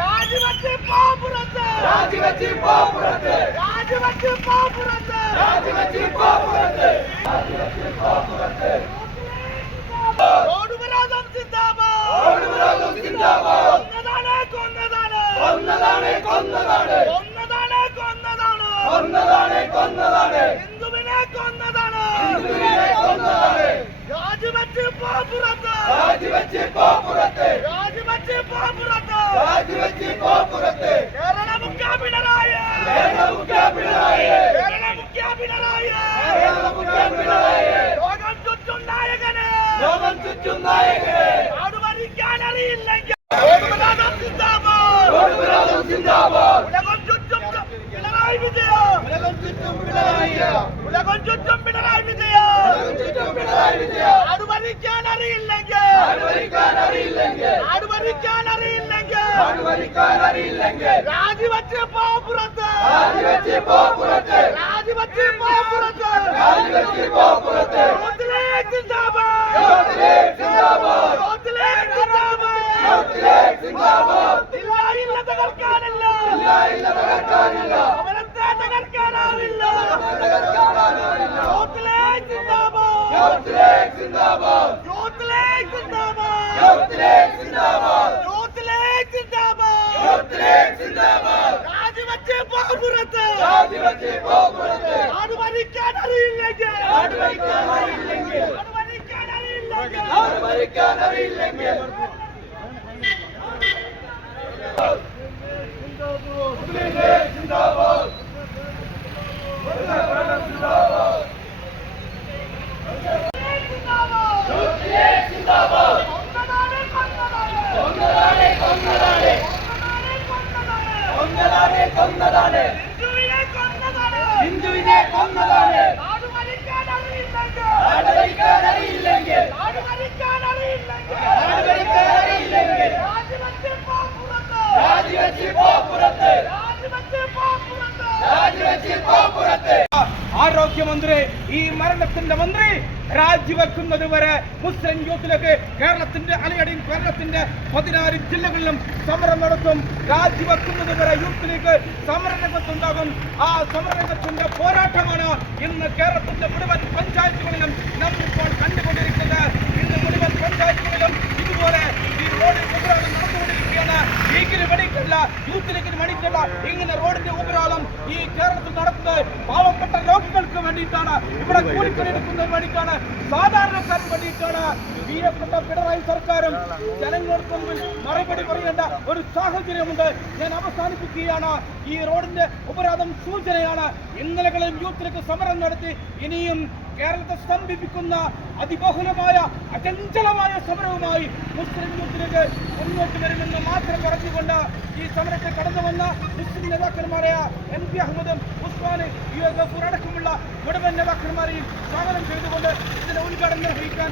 ராஜி வச்சு பாபுரத்து ராஜி வச்சு பாபுரத்து ராஜி வச்சு பாபுரத்து ഉലകം ചുറ്റും പിണറായി വിജയ അടുവരിക്കാൻ അറിയില്ലെങ്കിൽ അടുവരിക്കാൻ അറിയില്ലെങ്കിൽ രാജിവെച്ച് പോപ്പുറത്ത് രാജിവെച്ച് പോപ്പുറത്ത് തകർക്കാനില്ല തകർക്കാൻ வச்சு போகுறத்து ஜாதி வச்சு போகுறத்து அனுமதிக்க நரி இல்லைங்க அனுமதிக்க நரி இல்லைங்க அனுமதிக்க நரி இல்லைங்க அனுமதிக்க நரி இல்லைங்க കൊന്നതാണ്. ഹിന്ദുവിനെ കൊന്നതാണ്. ആടുവരിക്കാൻ അറിയില്ലെങ്കിൽ. ആടുവരിക്കാൻ അറിയില്ലെങ്കിൽ. രാജിവെച്ച് പോ പുറത്ത്. രാജിവെച്ച് പോ പുറത്ത്. ആരോഗ്യമന്ത്രി ഈ മരണത്തിന്റെ മന്ത്രി രാജിവെക്കുന്നത് വരെ മുസ്ലിം യൂത്തിലേക്ക് കേരളത്തിന്റെ അലയടിയും കേരളത്തിന്റെ പതിനാറ് ജില്ലകളിലും സമരം നടത്തും. രാജിവെക്കുന്നത് വരെ യൂത്ത് ലീഗ് സമരരംഗത്തുണ്ടാകും ആ സമരരംഗത്തിന്റെ പോരാട്ടമാണ് ഇന്ന് കേരളത്തിന്റെ മുഴുവൻ പഞ്ചായത്തുകളിലും നമ്മളിപ്പോൾ കണ്ടുകൊണ്ടിരിക്കുന്നത്. ഇന്ന് മുഴുവൻ പഞ്ചായത്തുകളിലും ഇതുപോലെ ഈ റോഡിൽ വേണ്ടിയിട്ടാണ്. ഇവിടെ കൂലിപ്പണിയെടുക്കുന്നതിന് വേണ്ടിയിട്ടാണ് സാധാരണക്കാരന് വേണ്ടിയിട്ടാണ് പ്രിയപ്പെട്ട പിണറായി സർക്കാരും ജനങ്ങൾക്ക് മുമ്പിൽ മറുപടി പറയേണ്ട ഒരു സാഹചര്യമുണ്ട്. ഞാൻ അവസാനിപ്പിക്കുകയാണ്. ഈ റോഡിന്റെ ഉപരാധം സൂചനയാണ്. ഇന്നലകളിൽ യൂത്തിലേക്ക് സമരം നടത്തി ഇനിയും കേരളത്തെ സ്തംഭിപ്പിക്കുന്ന അതിബഹുലമായ അചഞ്ചലമായ സമരവുമായി മുസ്ലിം യൂത്തിലേക്ക് മുന്നോട്ട് വരുമെന്ന് മാത്രം പറഞ്ഞുകൊണ്ട് ഈ സമരത്തെ കടന്നു വന്ന മുസ്ലിം നേതാക്കന്മാരായ എം പി അഹമ്മദും ഉസ്മാന് യു എ ഗഫൂർ അടക്കമുള്ള മുഴുവൻ നേതാക്കന്മാരെയും സ്വാഗതം ചെയ്തുകൊണ്ട് ഇതിന്റെ ഉദ്ഘാടനം നിർവഹിക്കാൻ